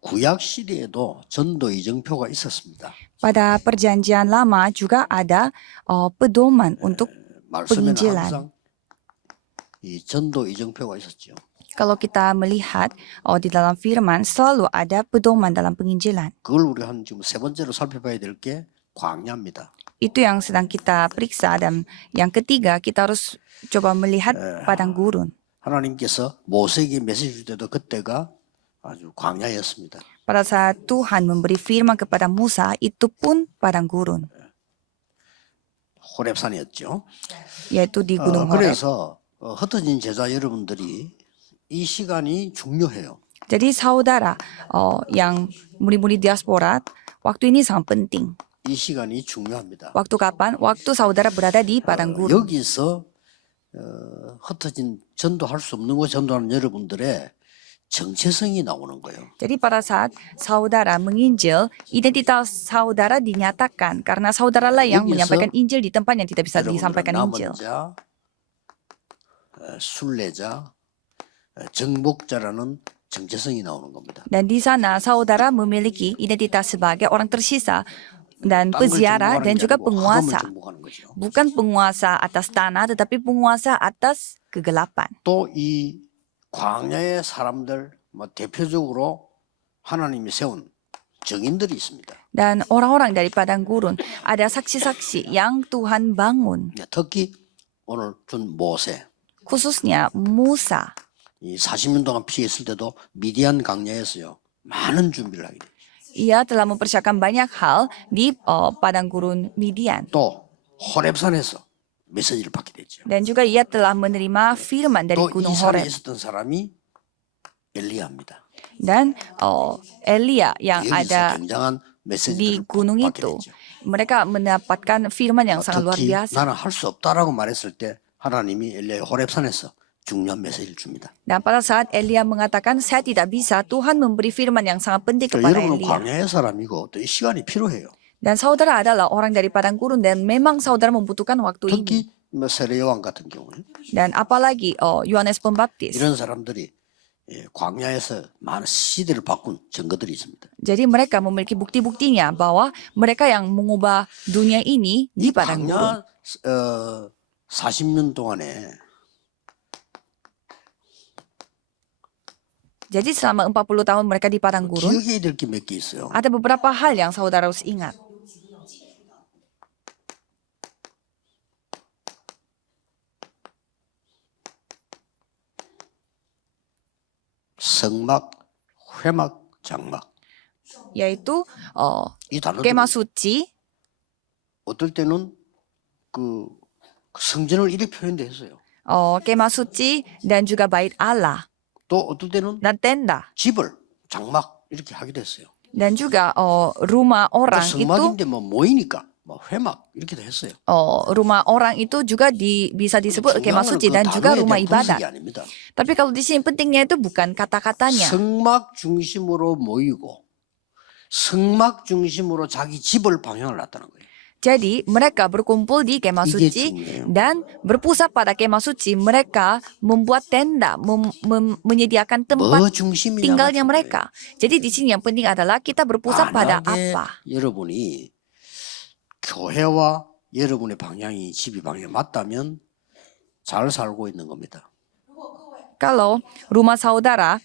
구약 시대에도 전도 이정표가 있었습니다. Pada perjanjian lama juga ada pedoman untuk 말씀에는 penginjilan. 항상 이 전도 이정표가 있었죠. Kalau kita melihat di dalam firman selalu ada pedoman dalam penginjilan. 그걸 우리가 지금 세 번째로 살펴봐야 될 게 광야입니다. Itu yang sedang kita periksa, dan yang ketiga kita harus coba melihat padang gurun. 하나님께서 모세에게 메시지 줄 때도 그때가 아주 광야였습니다. Pada saat Tuhan memberi firman kepada Musa, itu pun padang gurun, 호렙산이었죠. yaitu di Gunung Horeb. 그래서 흩어진 제자 여러분들이 이 시간이 중요해요. Jadi saudara yang murid-murid diaspora, waktu ini sangat penting. 이 시간이 중요합니다. Waktu kapan? Waktu saudara berada di padang gurun. 여기서 흩어진 전도할 수 없는 곳 전도하는 여러분들의 정체성이 나오는 거예요. Jadi pada saat saudara menginjil, identitas saudara dinyatakan karena saudaralah yang 여기서 menyampaikan injil di tempat yang tidak bisa disampaikan injil. 남은 자, 순례자, 정복자라는 정체성이 나오는 겁니다. Dan di sana saudara memiliki identitas sebagai orang tersisa dan 땅을 peziarah dan 정복하는 게 juga 아니고 penguasa. 하금을 정복하는 거죠. Bukan penguasa atas tanah, tetapi penguasa atas kegelapan. 또 이 광야의 사람들 대표적으로 하나님이 세운 정인들이 있습니다. Dan orang-orang dari padang gurun, ada saksi-saksi yang Tuhan bangun. 특히 오늘 준 모세, Khususnya Musa. 이 40년 동안 피했을 때도 미디안 광야에서요 많은 준비를 하게 돼요. Ia telah mempersiapkan banyak hal di padang gurun Midian. 또 호렙산에서 메시지를 받게 됐죠. Dan juga ia telah menerima firman dari 또 Gunung 이 산에 Horeb. 있었던 사람이 엘리야입니다. Dan Elia yang 여기서 ada 굉장한 di 메시지를 gunung 받게 itu, 됐죠. mereka mendapatkan firman yang sangat luar 특히 biasa. 나는 할 수 없다라고 말했을 때 하나님이 엘리야의 호렙산에서 중요한 메시지를 줍니다. Dan pada saat Elia mengatakan saya tidak bisa, Tuhan memberi firman yang sangat penting kepada 여러분은 Elia. 광야의 사람이고 또 이 시간이 필요해요. Dan saudara adalah orang dari padang gurun dan memang saudara membutuhkan waktu ini. 특히 세례 요한 같은 경우에 Dan apalagi Yohanes Pembaptis. 이런 사람들이 광야에서 많은 시대를 바꾼 증거들이 있습니다. Jadi mereka memiliki bukti-buktinya bahwa mereka yang mengubah dunia ini di 이 padang gurun. 광야 40년 동안에 Jadi selama 40 tahun mereka di padang gurun, 기억해야 될 게 몇 개 있어요. ada beberapa hal yang saudara harus ingat. 성막, 회막, 장막. Yaitu 이 단어들 kemah suci, 어떨 때는 그 성전을 이렇게 표현돼 했어요. kemah suci dan juga bait Allah 또 어떨 때는 dan tenda. 집을 장막 이렇게 하기도 했어요. Dan juga rumah 또 orang itu, 성막인데 뭐 모이니까 뭐 회막 이렇게도 했어요. rumah orang itu juga bisa disebut kemah suci dan juga rumah ibadat. 아닙니다. Tapi kalau di sini pentingnya itu bukan kata-katanya. 성막 중심으로 모이고 성막 중심으로 자기 집을 방향을 놨다는 거예요. Jadi mereka berkumpul di kemah 이게 suci 중요해요. dan berpusat pada kemah suci. Mereka membuat tenda, menyediakan tempat 뭐 중심이냐 tinggalnya mereka. Jadi di sini yang penting adalah kita berpusat pada 만약에 apa. 여러분이 교회와 여러분의 방향이 집이 방향이 맞다면 잘 살고 있는 겁니다. Kalau rumah saudara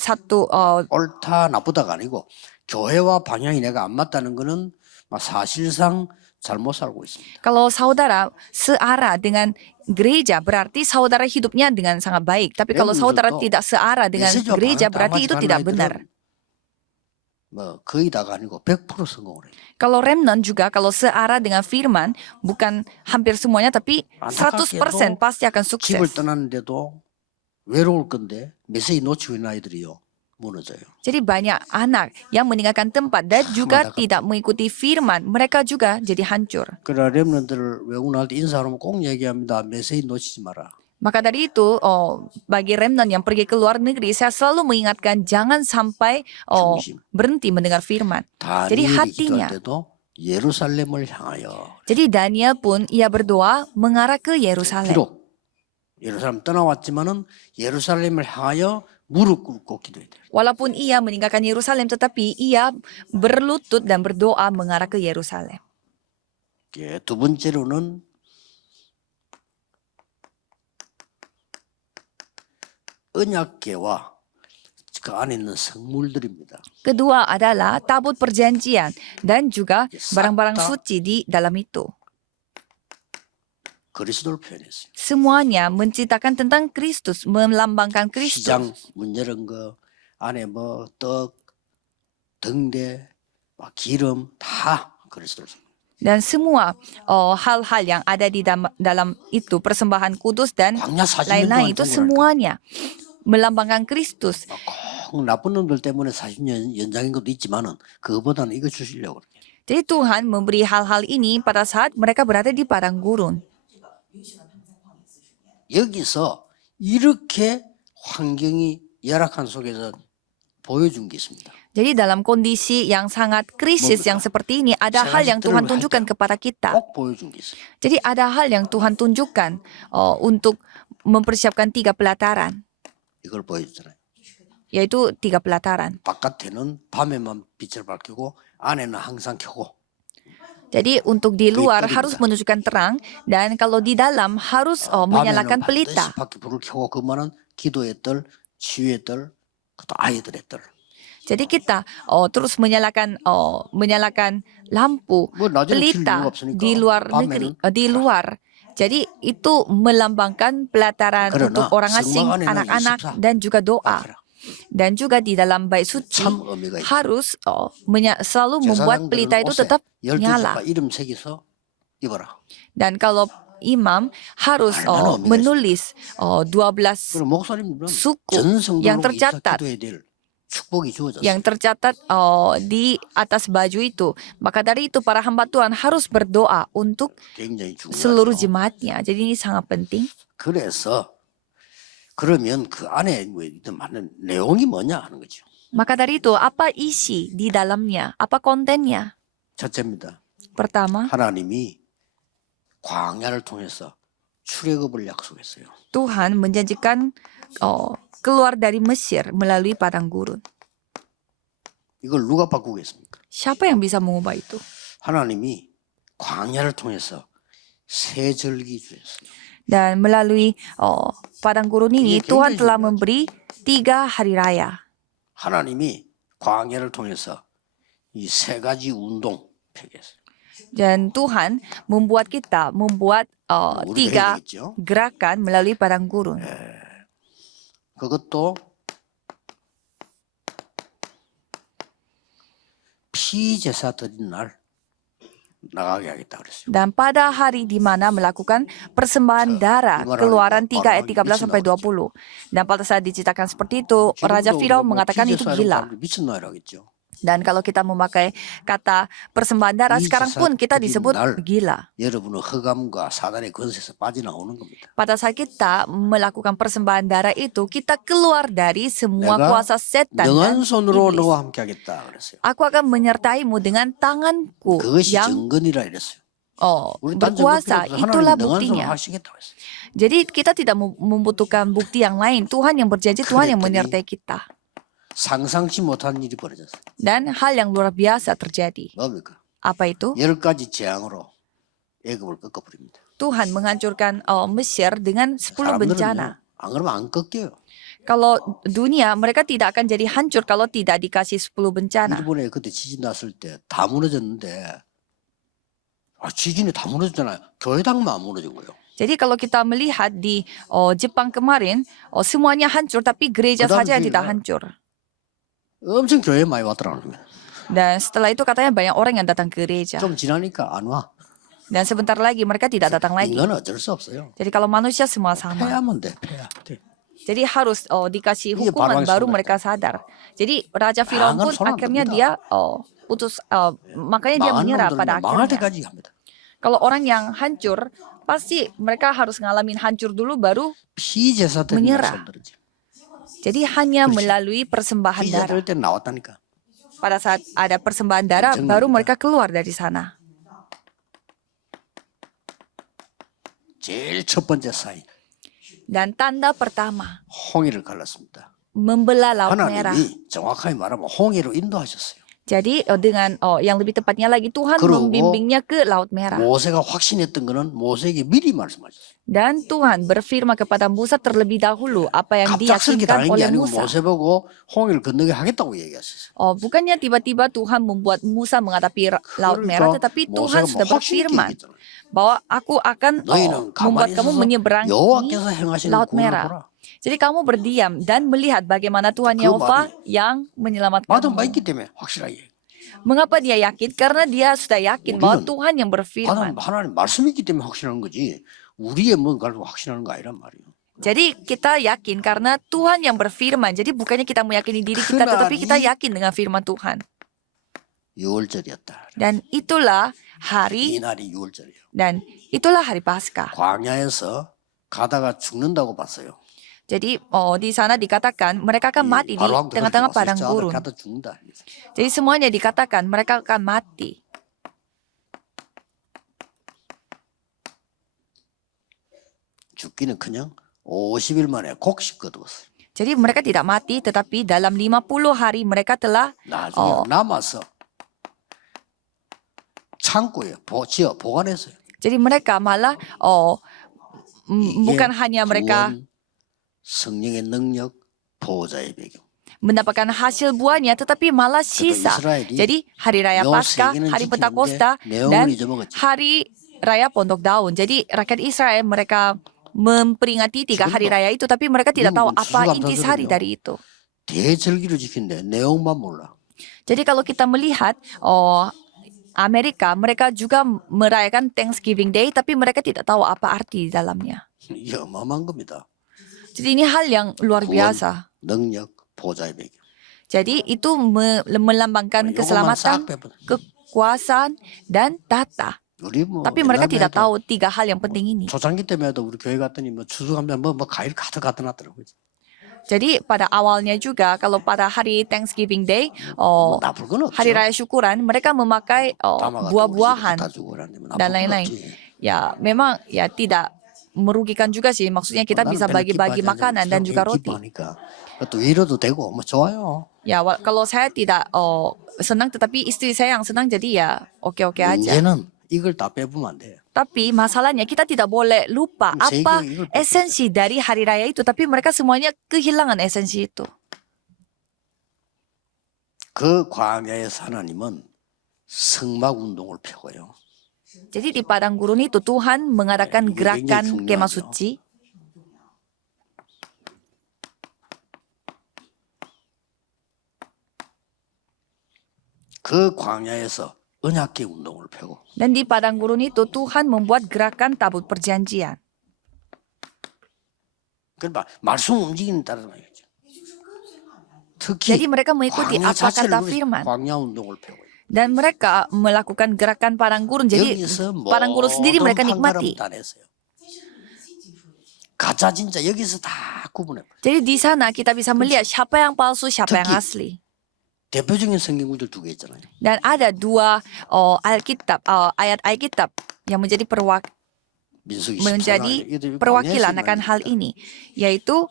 satu 옳다 나쁘다가 아니고 교회와 방향이 내가 안 맞다는 거는 사실상 잘못 살고 있습니다. kalau saudara searah dengan gereja berarti saudara hidupnya dengan sangat baik. Tapi kalau saudara tidak searah dengan 메시지와 gereja 방향 berarti itu tidak 아이들은 benar. 뭐 거의 다가 아니고 100% 성공을 해요. Kalau remnant juga kalau searah dengan firman bukan hampir semuanya tapi 100% pasti akan sukses. 집을 떠났는데도 외로울 건데 메시지 놓치고 있는 아이들이요 무너져요. Jadi banyak anak yang meninggalkan tempat dan juga tidak mengikuti firman, mereka juga jadi hancur. 그러나 렘넌트를 외국 나갈 때 인사하면 꼭 얘기합니다. 메시지 놓치지 마라. Maka dari itu, bagi remnant yang pergi ke luar negeri, saya selalu mengingatkan jangan sampai berhenti mendengar firman. Jadi hatinya. 예루살렘을 향하여. Jadi Daniel pun ia berdoa mengarah ke Yerusalem. 비록 예루살렘 떠나왔지만은 예루살렘을 향하여 무릎 꿇고 기도해야 돼요. Walaupun ia meninggalkan Yerusalem, tetapi ia berlutut dan berdoa mengarah ke Yerusalem. 예, 두 번째로는 언약궤와 그 안에 있는 성물들입니다. Kedua adalah tabut perjanjian dan juga barang-barang suci di dalam itu. 그리스도를 표현했어요. Semuanya menceritakan tentang Kristus, melambangkan Kristus. 시장 문 열은 거 안에 뭐 떡, 등대, 막 기름 다 그리스도를. Dan semua hal-hal yang ada di dalam itu, persembahan kudus dan 광야 40년 lain-lain 동안 itu 동원할 semuanya melambangkan Kristus. 꼭 나쁜 놈들 때문에 40년 연장인 것도 있지만은 그거보다는 이거 주시려고 그래요. Jadi Tuhan memberi hal-hal ini pada saat mereka berada di padang gurun. 여기서 이렇게 환경이 열악한 속에서 보여준 게 있습니다. Jadi dalam kondisi yang sangat krisis yang seperti ini, ada hal yang Tuhan tunjukkan kepada kita. 꼭 보여준 게 있어요. Jadi ada hal yang Tuhan tunjukkan untuk mempersiapkan 3 pelataran, 이걸 보여주잖아요. yaitu 3 pelataran. 바깥에는 밤에만 빛을 밝히고 안에는 항상 켜고. Jadi untuk di luar harus menunjukkan terang, dan kalau di dalam harus menyalakan pelita. 반드시 밖에 불을 켜고 그만은 기도의 뜰, 치유의 뜰, 또 아이들의 뜰. Jadi kita terus menyalakan lampu, 뭐 낮에는 킬 pelita 이유가 없으니까 di luar negeri, 밤에는 di luar. Jadi itu melambangkan pelataran 그러나 untuk orang asing, 성막 안에는 anak-anak, 24 dan juga doa. 밝혀라. Dan juga di dalam bait suci 참 의미가 있죠. harus selalu membuat pelita itu tetap nyala. 12지파 이름 새겨서 입어라. Dan kalau imam harus 얼마나 의미가 menulis 12 그럼 목사님들은 suku 전 yang 성도로 tercatat, 기도해야 될 축복이 주어졌어요. yang tercatat di atas baju itu. Maka dari itu para hamba Tuhan harus berdoa untuk 굉장히 seluruh 중요하죠. jemaatnya. Jadi ini sangat penting. 그래서 그러면 그 안에 뭐 많은 내용이 뭐냐 하는 거죠. Maka dari itu apa isi di dalamnya? Apa kontennya? 첫째입니다. Pertama, 하나님이 광야를 통해서 출애굽을 약속했어요. Tuhan menjanjikan keluar dari Mesir melalui padang gurun. 이걸 누가 바꾸겠습니까? Siapa yang bisa mengubah itu? 하나님이 광야를 통해서 새 절기 주셨어요. Dan melalui padang gurun ini Ini Tuhan 굉장히 telah 중요하죠. memberi 3 hari raya. 하나님이 광야를 통해서 이 세 가지 운동 폐기했어요. Dan Tuhan membuat kita membuat 우리도 3 해야 되겠죠. gerakan melalui padang gurun. 그것도 피제사 드린 날 나가게 하겠다 그랬어요. Dan pada hari di mana melakukan persembahan darah, Gimana Keluaran nih, 3 ayat Pak? 13 sampai 20. Dan pada saat diceritakan seperti itu, Raja Firaun mengatakan itu gila. 미친놈이라겠죠. Dan kalau kita memakai kata persembahan darah, sekarang pun kita disebut gila. 여러분은 흑암과 사단의 권세에서 빠져나오는 겁니다. Pada saat kita melakukan persembahan darah itu, kita keluar dari semua 내가 kuasa setan dan 능한 손으로 iblis. 너와 함께 하겠다 그랬어요. Aku akan menyertaimu dengan tanganku 그것이 yang 정근이라 이랬어요. 우리 딴 berkuasa. 정근 필요 없어요. Itulah 하나님 능한 손으로 buktinya. 하시겠다 그랬어요. Jadi kita tidak membutuhkan bukti yang lain. Tuhan yang berjanji, Tuhan yang menyertai kita. 상상치 못한 일이 벌어졌어요. Dan hal yang luar biasa terjadi. 뭡니까? Apa itu? 10가지 재앙으로 애굽을 꺾어버립니다. Tuhan menghancurkan Mesir dengan 10 bencana. 안 그러면 안 꺾여요. Kalau dunia, mereka tidak akan jadi hancur kalau tidak dikasih 10 bencana. 일본에 그때 지진 났을 때 다 무너졌는데 지진이 다 무너졌잖아요. 교회당만 안 무너진 거예요. Jadi kalau kita melihat di Jepang kemarin, semuanya hancur, tapi gereja Padahal saja yang tidak gila. hancur. 엄청 교회에 많이 왔더라는 거예요. Dan setelah itu katanya banyak orang yang datang ke gereja. 좀 지나니까 안 와. Dan sebentar lagi mereka tidak datang lagi. 인간은 어쩔 수 없어요. Jadi kalau manusia semua sama. 패하면 돼. 패야. 돼. Jadi harus dikasih Iya, hukuman barang baru sunat. mereka sadar. Jadi Raja Firaun Jangan pun sunat akhirnya begitu. dia putus, makanya dia 망한 menyerah 놈들은 pada 망할 akhirnya. 때까지 합니다. Kalau orang yang hancur, pasti mereka harus ngalamin hancur dulu baru. 피제사 때는 menyerah. 손들었지. Jadi hanya melalui persembahan 피제사 darah. 때 나왔다니까. Pada saat ada persembahan darah, Jangan baru kita. mereka keluar dari sana. 제일 첫 번째 사인 Dan tanda pertama, 홍해를 갈랐습니다. membelah Laut Merah. 하나님이 정확하게 말하면 홍해로 인도하셨어요. Jadi dengan yang lebih tepatnya lagi Tuhan 그러고 membimbingnya ke Laut Merah. 모세가 확신했던 거는 모세에게 미리 말씀하셨어요. Dan Tuhan berfirman kepada Musa terlebih dahulu apa yang 갑작스럽게 diyakinkan 당한 게 oleh 아니고 Musa. 모세 보고 홍해를 건너게 하겠다고 얘기하셨어요. Bukannya tiba-tiba Tuhan membuat Musa menghadapi Laut Merah, tetapi Tuhan sudah berfirman bahwa aku akan 너희는 membuat 가만히 kamu 있어서 menyeberangi 여호와께서 행하시는 Laut 구원을 Merah. 보라. Jadi kamu berdiam dan melihat bagaimana Tuhan 그 Yehova 말이 yang menyelamatkan. 받은 바 있기 때문에 확실하게. Mengapa dia yakin? Karena dia sudah yakin bahwa 우리는 Tuhan yang berfirman. 받은 하나님 말씀이 있기 때문에 확신하는 거지 우리의 뭔가를 확신하는 거 아니란 말이에요. Jadi kita yakin karena Tuhan yang berfirman. Jadi bukannya kita meyakini diri kita, tetapi kita yakin dengan firman Tuhan. 6월절이었다. Dan itulah hari 이날이 6월절이에요. dan itulah hari Paskah. 광야에서 가다가 죽는다고 봤어요. Jadi di sana dikatakan mereka akan mati di 바로왕도 tengah-tengah 그렇게 padang 왔어요. gurun. 가다 죽는다. Jadi semuanya dikatakan mereka akan mati. 죽기는 그냥 50일 만에 곡식 거두었어요. Jadi mereka tidak mati, tetapi dalam 50 hari mereka telah 나중에 남아서 창고에 지어 보관했어요. jadi mereka malah bukan hanya mereka 구원, 성령의 능력, 보호자의 배경. mendapatkan hasil buahnya, tetapi malah sisa. 이스라엘이 Jadi hari raya 요 Paskah, 세 개는 hari 지키는데 Pentakosta, 내용을 dan 잊어먹었지. hari raya Pondok Daun. Jadi rakyat Israel mereka memperingati 3 hari raya itu, tapi mereka tidak tahu apa intisari dari itu. 대절기를 지킨데 내용만 몰라. Jadi kalau kita melihat Amerika, mereka juga merayakan Thanksgiving Day, tapi mereka tidak tahu apa arti di dalamnya. 이게 어마어마한 겁니다. Jadi ini hal yang luar biasa. 능력, 보호자의 배경. Jadi itu melambangkan 요것만 keselamatan, 싹 빼버려. kekuasaan, dan tata. 우리 뭐 Tapi mereka 옛날에 tidak 해도 tahu 3 hal yang penting ini. 초창기 때문에도 우리 교회 갔더니 뭐 추수감자 뭐 과일 가득 갖다 놨더라고요. Jadi pada awalnya juga kalau pada hari Thanksgiving Day, 뭐 나쁠 건 없죠. hari raya syukuran, mereka memakai 담아갖고 buah-buahan 갖다 주고 그러는데 뭐 나쁠 dan 건 lain-lain. 없지. Ya memang ya tidak merugikan juga sih. Maksudnya kita 나는 bisa 별로 bagi-bagi 기뻐하지 makanan 않지만 dan juga roti. 기뻐하니까 또 위로도 되고 뭐 좋아요. Ya kalau saya tidak senang, tetapi istri saya yang senang, jadi ya oke-oke aja. 이제는 이걸 다 빼보면 안 돼요. Tapi masalahnya kita tidak boleh lupa apa esensi dari hari raya itu. Tapi mereka semuanya kehilangan esensi itu. 그 광야에서 하나님은 성막 운동을 펴고요. Jadi di padang gurun itu Tuhan mengadakan ini gerakan 굉장히 kemah 중요하죠. suci. 그 광야에서 언약궤 운동을 펴고 Dan di padang gurun itu Tuhan membuat gerakan tabut perjanjian. 그러니까 말씀 움직이는 따라 말이죠. Jadi 특히 mereka mengikuti 광야 apa 자체를 kata 위해서 firman. 광야 운동을 펴고 Dan mereka melakukan gerakan padang gurun. Jadi 여기서 padang gurun sendiri 모든 mereka 판가름 nikmati. 다 냈어요. 가짜 진짜 여기서 다 구분해. Jadi di sana kita bisa melihat siapa yang palsu, siapa yang 특히 asli. 대표적인 성경 구절 2개 있잖아요. Dan ada 2 Alkitab, ayat Alkitab yang menjadi 민수기 14장 menjadi 이들 perwakilan 광야에서 akan hal 말입니다. ini, yaitu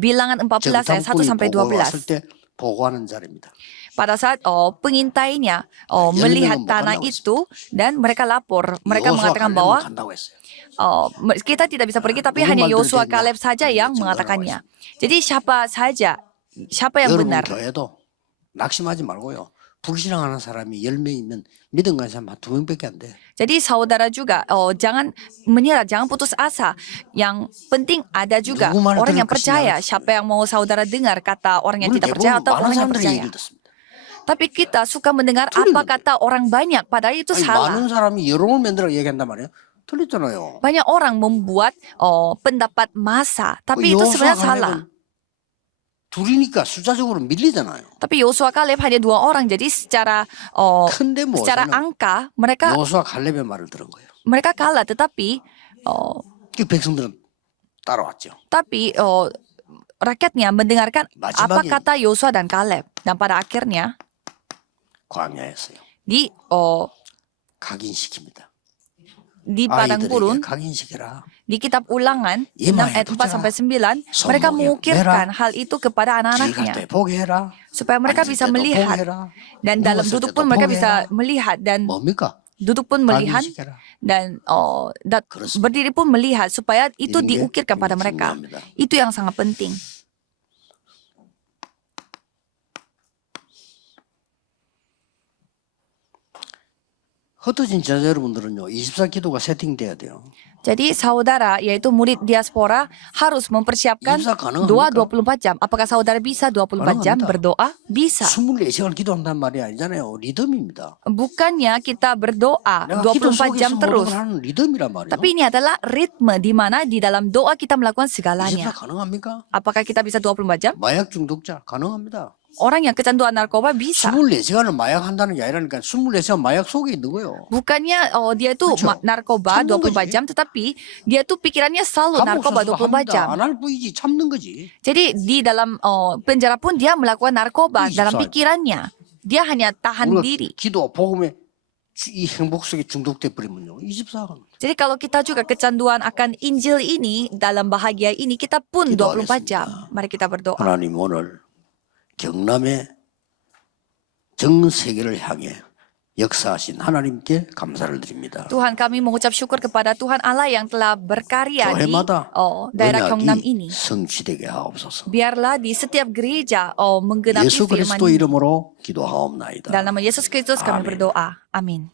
Bilangan 14 ayat 1 sampai 보고 왔을 12. 때 보고하는 자리입니다. Pada saat pengintainya melihat tanah itu dan mereka lapor, mereka 여호수아 mengatakan 갈렙은 bahwa 간다고 했어요. kita tidak bisa pergi, tapi 누구 hanya 말대로 Yosua 됐냐? Kaleb saja yang 증거라고 mengatakannya. Jadi siapa yang 여러분 benar? 교회도 낙심하지 말고요. 불신앙하는 사람이 10명이면 믿음 가는 사람 한 2명밖에 안 돼. Jadi saudara juga jangan menyerah, jangan putus asa. Yang penting ada juga 누구 말을 orang yang 들을 percaya. 것이냐. Siapa yang mau saudara dengar kata orang yang 우리 tidak percaya 대부분 atau 많은 orang yang 사람들의 percaya. 얘기를 듣습니다. Tapi kita suka mendengar apa 틀리는데. kata orang banyak, padahal itu 아니, salah. 많은 사람이 여론을 만들어 얘기한단 말이에요. 틀렸잖아요. Banyak orang membuat pendapat massa, tapi itu 여호수아 sebenarnya salah. 갈렙은 둘이니까 숫자적으로 밀리잖아요. Tapi Yosua Kaleb hanya 2 orang, jadi secara 근데 secara 모세는 angka mereka 여호수아 갈렙의 말을 들은 거예요. mereka kalah, tetapi 그 백성들은 따라왔죠. rakyatnya mendengarkan apa 마지막에 kata Yosua dan Kaleb, dan pada akhirnya 광야에서요. di 각인시킵니다. di padang gurun, 아이들에게 각인시켜라. di kitab Ulangan 6 Imaya ayat 4 sampai 9, Sombong mereka yang mengukirkan merah. hal itu kepada 길 갈 anak-anaknya 때 보게 해라. supaya mereka 앉을 bisa 때도 melihat 보게 해라. dan dalam 누웠을 duduk 때도 pun mereka 보게 bisa 해라. melihat dan 뭡니까? duduk pun melihat 각인시켜라. dan 그렇습니다. berdiri pun melihat supaya itu 이런 게 diukirkan pada 굉장히 mereka. 중요합니다. Itu yang sangat penting. 흩어진 제자 여러분들은요, 24기도가 세팅돼야 돼요. Jadi saudara, yaitu murid diaspora harus mempersiapkan 24 가능합니까? doa 24 jam. Apakah saudara bisa 24 jam 가능합니다. berdoa? Bisa. 24시간 기도한다는 말이 아니잖아요. 리듬입니다. Bukannya kita berdoa 내가 기도 24 jam 속에서 모든 terus. 걸 하는 리듬이란 말이에요. Tapi ini adalah ritme di mana di dalam doa kita melakukan segalanya. 24 가능합니까? Apakah kita bisa 24 jam? 마약 중독자 가능합니다. Orang yang kecanduan narkoba bisa. 24시간을 마약 한다는 게 아니라니까 24시간 마약 속에 있는 거예요. Bukannya dia itu 그렇죠. narkoba 참는 24 거지. jam, tetapi dia tuh pikirannya selalu narkoba 24 jam. 안할 뿐이지 참는 거지. Jadi di dalam penjara pun dia melakukan narkoba 24 dalam pikirannya. Dia hanya tahan 우리가 diri. 기도 복음에 이 행복 속에 중독돼 버리면요. 24시간 Jadi kalau kita juga kecanduan akan Injil ini, dalam bahagia ini, kita pun 24 jam. Mari kita berdoa. 하나님 오늘 경남의 전 세계를 향해 역사하신 하나님께 감사를 드립니다. Tuhan, kami mengucap syukur kepada Tuhan Allah yang telah berkarya di 교회마다 daerah Gyeongnam ini. 언약이 성취되게 하옵소서. Biarlah di setiap gereja menggenapi 예수 firman 그리스도 ini. 이름으로 기도하옵나이다. Dalam nama Yesus Kristus kami berdoa. Amin.